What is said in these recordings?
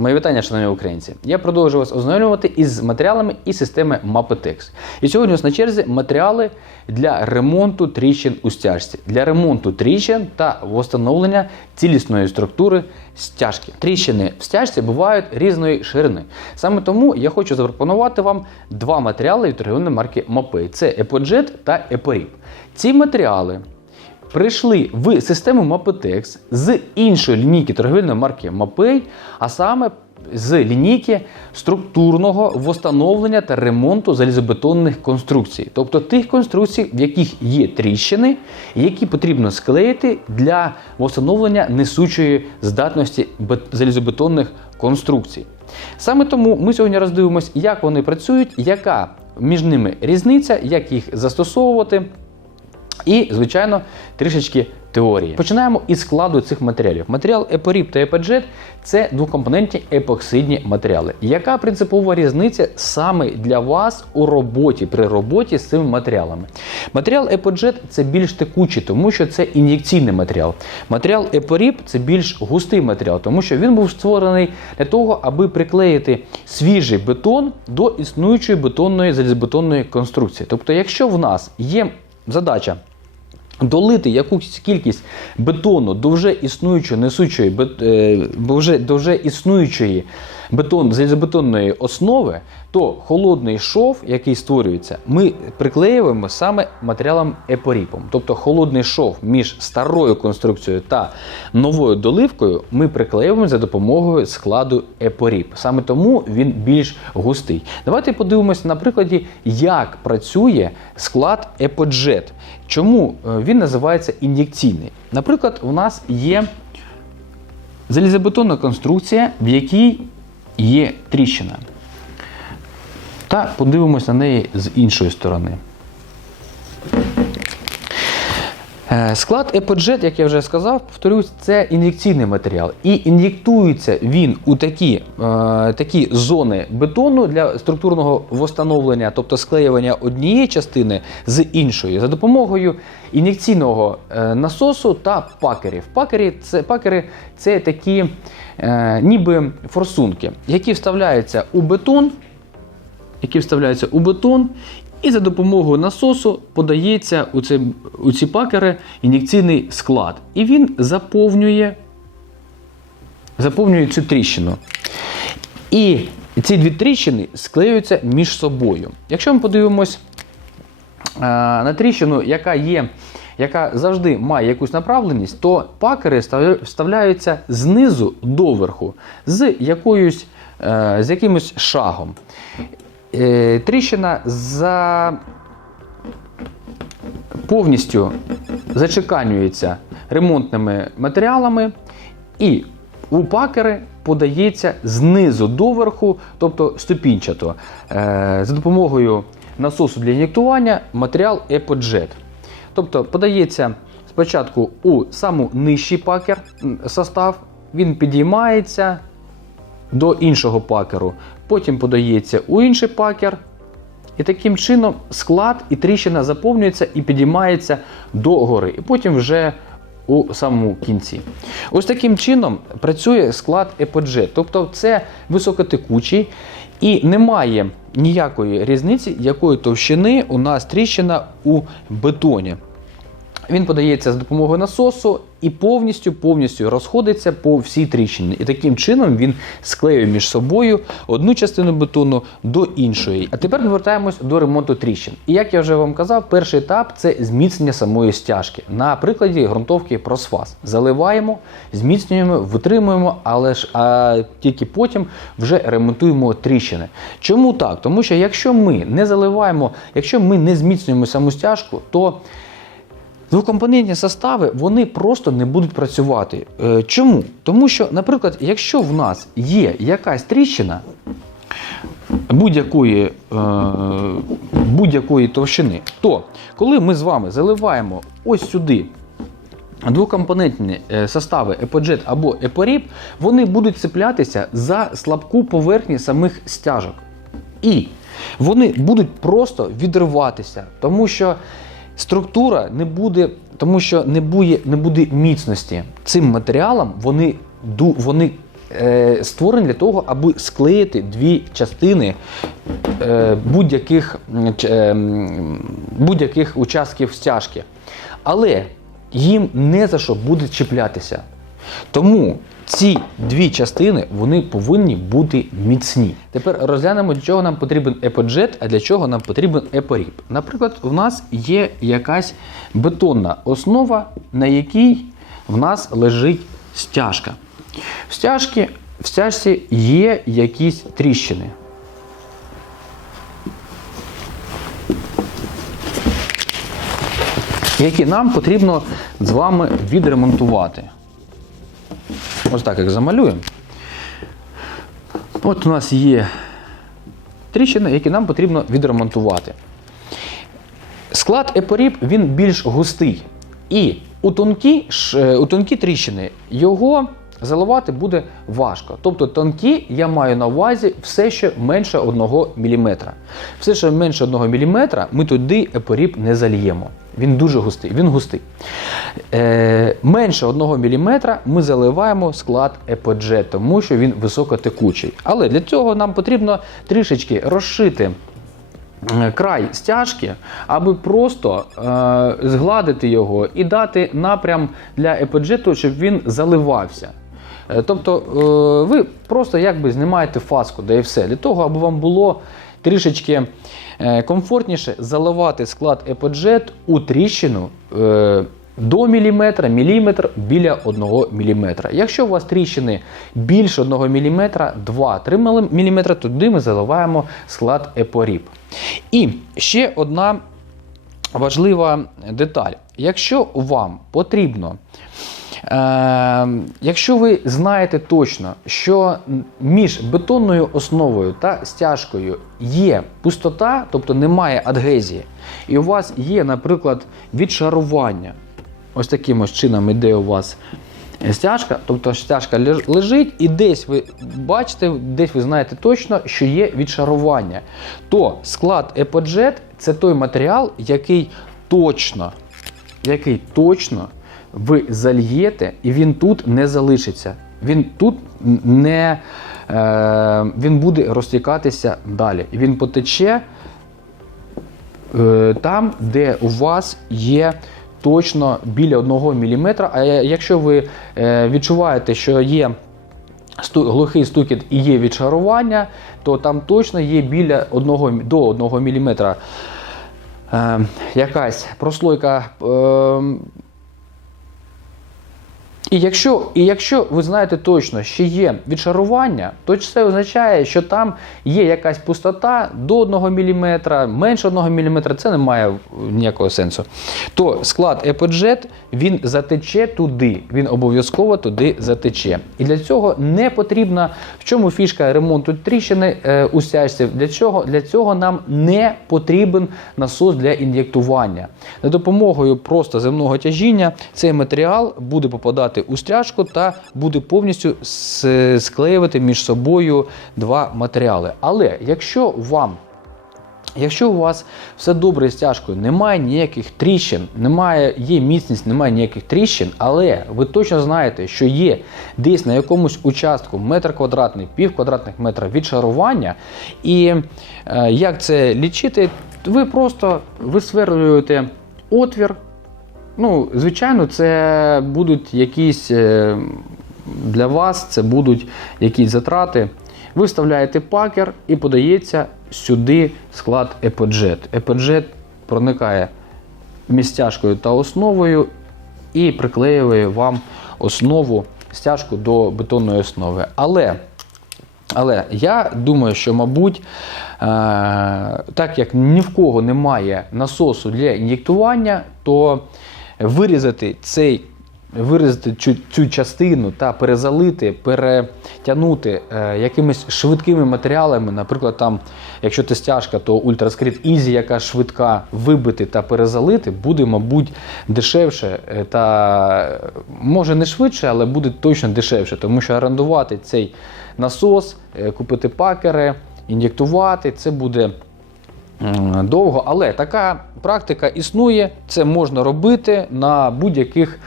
Мої вітання, шановні українці. Я продовжую вас ознайомлювати із матеріалами і системи Mapitex. І сьогодні у нас на черзі матеріали для ремонту тріщин у стяжці, для ремонту тріщин та встановлення цілісної структури стяжки. Тріщини в стяжці бувають різної ширини. Саме тому я хочу запропонувати вам два матеріали від торгівельної марки Mapei. Це EpoJet та EpoRip. Ці матеріали прийшли в систему Mapitex з іншої лінійки торговельної марки Mapei, а саме з лінійки структурного встановлення та ремонту залізобетонних конструкцій, тобто тих конструкцій, в яких є тріщини, які потрібно склеїти для встановлення несучої здатності залізобетонних конструкцій. Саме тому ми сьогодні роздивимося, як вони працюють, яка між ними різниця, як їх застосовувати. І, звичайно, трішечки теорії. Починаємо із складу цих матеріалів. Матеріал EpoRip та EpoJet – це двокомпонентні епоксидні матеріали. Яка принципова різниця саме для вас у роботі при роботі з цими матеріалами? Матеріал EpoJet – це більш текучий, тому що це ін'єкційний матеріал. Матеріал EpoRip – це більш густий матеріал, тому що він був створений для того, аби приклеїти свіжий бетон до існуючої бетонної залізобетонної конструкції. Тобто, якщо в нас є задача долити якусь кількість бетону до вже існуючої несучої бет- е, вже, до вже існуючої бетон, залізобетонної основи, то холодний шов, який створюється, ми приклеюємо саме матеріалом епоріпом. Тобто холодний шов між старою конструкцією та новою доливкою ми приклеюємо за допомогою складу епоріп. Саме тому він більш густий. Давайте подивимося на прикладі, як працює склад EpoJet. Чому е, він називається ін'єкційний? Наприклад, у нас є залізобетонна конструкція, в якій є тріщина. Та подивимося на неї з іншої сторони. Е, Склад EpoJet, як я вже сказав, повторюсь, це ін'єкційний матеріал. І ін'єктується він у такі, е, такі зони бетону для структурного встановлення, тобто склеювання однієї частини з іншої, за допомогою ін'єкційного е, насосу та пакерів. Пакері це, пакери це такі ніби форсунки, які вставляються у бетон, які вставляються у бетон, і за допомогою насосу подається у, це, у ці пакери ін'єкційний склад. І він заповнює, заповнює цю тріщину. І ці дві тріщини склеюються між собою. Якщо ми подивимось е, на тріщину, яка є. Яка завжди має якусь направленість, то пакери вставляються знизу до верху з, якоюсь, е, з якимось шагом. Е, Тріщина за повністю зачеканюється ремонтними матеріалами, і у пакери подається знизу до верху, тобто ступінчато, е, за допомогою насосу для ін'єктування матеріал EpoJet. Тобто подається спочатку у саму нижчий пакер состав, він підіймається до іншого пакеру, потім подається у інший пакер. І таким чином склад і тріщина заповнюється і підіймається до гори. І потім вже у самому кінці. Ось таким чином працює склад EpoJet. Тобто це високотекучий і немає ніякої різниці, якої товщини у нас тріщина у бетоні. Він подається за допомогою насосу і повністю повністю розходиться по всій тріщині. І таким чином він склеює між собою одну частину бетону до іншої. А тепер повертаємось до ремонту тріщин. І як я вже вам казав, перший етап це зміцнення самої стяжки. На прикладі ґрунтовки Просфас. Заливаємо, зміцнюємо, витримуємо, але ж а тільки потім вже ремонтуємо тріщини. Чому так? Тому що якщо ми не заливаємо, якщо ми не зміцнюємо саму стяжку, то Двокомпонентні состави вони просто не будуть працювати. Е, Чому? Тому що, наприклад, якщо в нас є якась тріщина будь-якої, е, будь-якої товщини, то коли ми з вами заливаємо ось сюди двокомпонентні е, состави EpoJet або EpoRip, вони будуть цеплятися за слабку поверхні самих стяжок. І вони будуть просто відриватися, тому що структура не буде, тому що не буде, не буде міцності. Цим матеріалам вони, вони е, створений для того, аби склеїти дві частини е, будь-яких, е, будь-яких участків стяжки. Але їм не за що буде чіплятися. Тому ці дві частини вони повинні бути міцні. Тепер розглянемо, для чого нам потрібен еподжет, а для чого нам потрібен епоріб. Наприклад, в нас є якась бетонна основа, на якій в нас лежить стяжка. В стяжці, в стяжці є якісь тріщини. Які нам потрібно з вами відремонтувати. Ось так як замалюємо. От у нас є тріщини, які нам потрібно відремонтувати. Склад епоріб він більш густий. І у тонкі, е, у тонкі тріщини його заливати буде важко. Тобто тонкі я маю на увазі все, що менше 1 мм. Все, що менше 1 мм, ми туди епоріб не зальємо. Він дуже густий. Він густий. Е, менше 1 мм ми заливаємо склад еподжет, тому що він високотекучий. Але для цього нам потрібно трішечки розшити е, край стяжки, аби просто е, згладити його і дати напрям для еподжету, щоб він заливався. Е, Тобто е, ви просто якби знімаєте фаску, да і все. Для того, аби вам було трішечки е, комфортніше заливати склад еподжет у тріщину. е, До міліметра, міліметр біля 1 міліметра. Якщо у вас тріщини більше 1 міліметра, 2-3 міліметра, туди ми заливаємо склад епоріб. І ще одна важлива деталь. Якщо вам потрібно, якщо ви знаєте точно, що між бетонною основою та стяжкою є пустота, тобто немає адгезії, і у вас є, наприклад, відшарування, ось таким ось чином іде у вас стяжка, тобто стяжка лежить, і десь ви бачите, десь ви знаєте точно, що є відшарування. То склад еподжет це той матеріал, який точно, який точно ви зальєте, і він тут не залишиться. Він тут не е, він буде розтікатися далі. Він потече е, там, де у вас є точно біля 1 мм. А якщо ви е, відчуваєте, що є глухий стукіт і є відшарування, то там точно є біля 1, до 1 мм е, якась прослойка. І якщо, і якщо ви знаєте точно, що є відшарування, то це означає, що там є якась пустота до 1 мм, менше 1 мм, це не має ніякого сенсу. То склад еподжет він затече туди, він обов'язково туди затече. І для цього не потрібна, в чому фішка ремонту тріщини е, у стяжці, для чого? Для цього нам не потрібен насос для ін'єктування. За допомогою просто земного тяжіння цей матеріал буде попадати у стряжку та буде повністю склеювати між собою два матеріали. Але якщо вам Якщо у вас все добре з тяжкою, немає ніяких тріщин, немає, є міцність, немає ніяких тріщин, але ви точно знаєте, що є десь на якомусь участку метр квадратний, пів квадратних метра відшарування, і е, як це лічити, ви просто висверлюєте отвір. Ну, звичайно, це будуть якісь е, для вас, це будуть якісь затрати. Ви вставляєте пакер і подається сюди склад еподжет. Еподжет проникає між стяжкою та основою і приклеює вам основу стяжку до бетонної основи. Але але я думаю, що, мабуть, е, так як ні в кого немає насосу для ін'єктування, то вирізати цей. Вирізати цю, цю частину та перезалити, перетягнути е, якимись швидкими матеріалами, наприклад, там, якщо це стяжка, то Ultrascrit Easy, яка швидка, вибити та перезалити, буде, мабуть, дешевше е, та може не швидше, але буде точно дешевше, тому що орендувати цей насос, е, купити пакери, ін'єктувати, це буде довго. Але така практика існує, це можна робити на будь-яких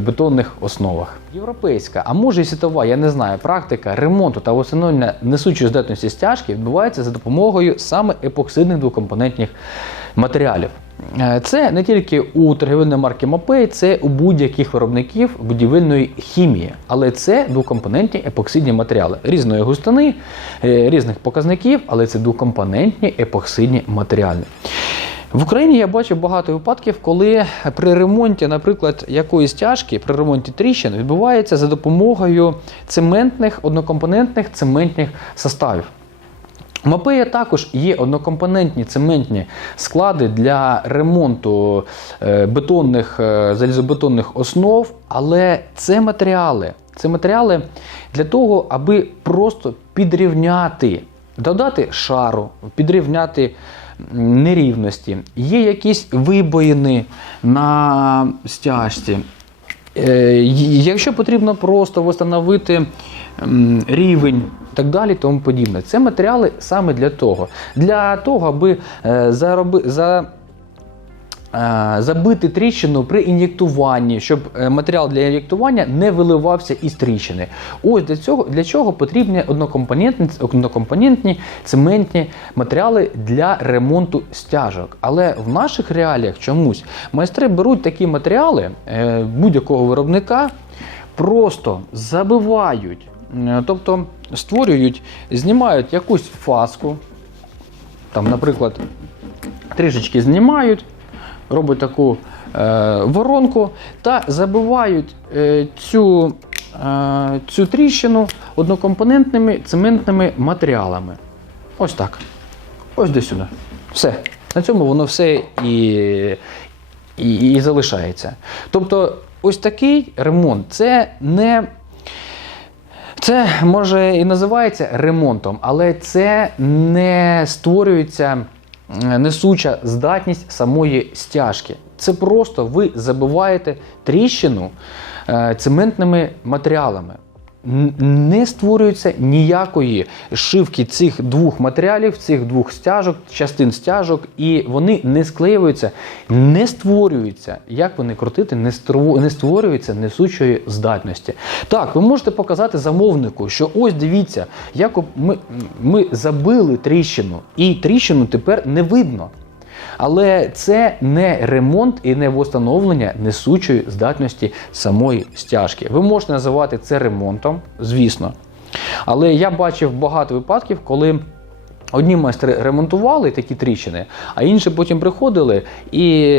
бетонних основах. Європейська, а може і світова, я не знаю, практика ремонту та встановлення несучої здатності стяжки відбувається за допомогою саме епоксидних двокомпонентних матеріалів. Е, Це не тільки у торгівельної марки Мапей, це у будь-яких виробників будівельної хімії, але це двокомпонентні епоксидні матеріали різної густини, е, різних показників, але це двокомпонентні епоксидні матеріали. В Україні я бачив багато випадків, коли при ремонті, наприклад, якоїсь тяжки, при ремонті тріщин відбувається за допомогою цементних однокомпонентних цементних составів. Мапея також є однокомпонентні цементні склади для ремонту е, бетонних е, залізобетонних основ, але це матеріали. Це матеріали для того, аби просто підрівняти, додати шару, підрівняти нерівності. Є якісь вибоїни на стяжці. Е, Якщо потрібно просто встановити рівень і так далі, тому подібне. Це матеріали саме для того. Для того, аби е, зароби, за, забити тріщину при ін'єктуванні, щоб е, матеріал для ін'єктування не виливався із тріщини. Ось для цього для чого потрібні однокомпонентні, однокомпонентні цементні матеріали для ремонту стяжок. Але в наших реаліях чомусь майстри беруть такі матеріали е, будь-якого виробника, просто забивають, е, тобто створюють, знімають якусь фаску, там, наприклад, трішечки знімають, роблять таку е, воронку та забивають е, цю, е, цю тріщину однокомпонентними цементними матеріалами. Ось так. Ось до сюди. Все. На цьому воно все і, і, і залишається. Тобто, ось такий ремонт це не. Це може і називається ремонтом, але це не створюється несуча здатність самої стяжки. Це просто ви забиваєте тріщину е, цементними матеріалами. Не створюється ніякої шивки цих двох матеріалів, цих двох стяжок, частин стяжок, і вони не склеюються, не створюються. Як вони крутити, не створюється несучої здатності. Так, ви можете показати замовнику, що ось дивіться, як ми, ми забили тріщину, і тріщину тепер не видно. Але це не ремонт і не встановлення несучої здатності самої стяжки. Ви можете називати це ремонтом, звісно. Але я бачив багато випадків, коли одні майстри ремонтували такі тріщини, а інші потім приходили і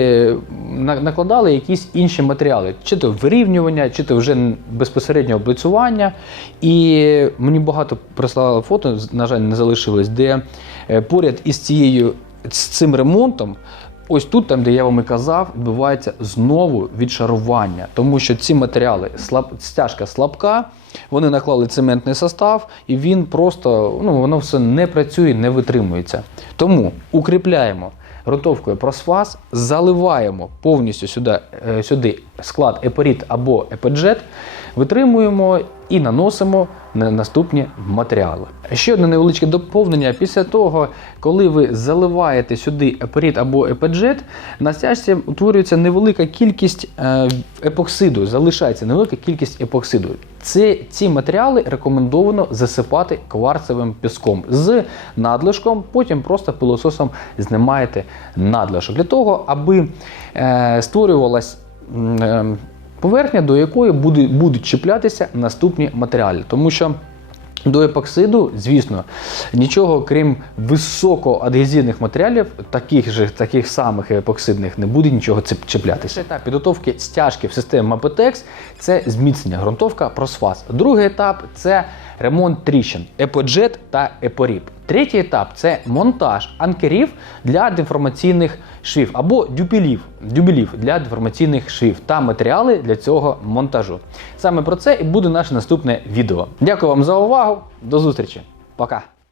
накладали якісь інші матеріали, чи то вирівнювання, чи то вже безпосередньо облицювання. І мені багато прислали фото, на жаль, не залишилось, де е, поряд із цією з цим ремонтом. Ось тут, там, де я вам і казав, відбувається знову відшарування, тому що ці матеріали слаб, стяжка слабка, вони наклали цементний состав, і він просто ну, воно все не працює, не витримується. Тому укріпляємо грунтовкою просфаз, заливаємо повністю сюди, е, сюди склад епоріт або епеджет, витримуємо і наносимо на наступні матеріали. Ще одне невеличке доповнення. Після того, коли ви заливаєте сюди епоріт або епеджет, на стяжці утворюється невелика кількість е, епоксиду, залишається невелика кількість епоксиду. Це, ці матеріали рекомендовано засипати кварцевим піском з надлишком, потім просто пилососом знімаєте надлишок для того, аби е, створювалась е, поверхня, до якої буде, будуть чіплятися наступні матеріали. Тому що до епоксиду, звісно, нічого крім високоадгезивних матеріалів, таких же таких самих епоксидних, не буде нічого чіплятися. Етап підготовки стяжки в системі Mapetex – це зміцнення ґрунтовка просфаз. Другий етап це ремонт тріщин, еподжет та епоріб. Третій етап це монтаж анкерів для деформаційних швів або дюбілів, дюбілів для деформаційних швів та матеріали для цього монтажу. Саме про це і буде наше наступне відео. Дякую вам за увагу. До зустрічі. Пока.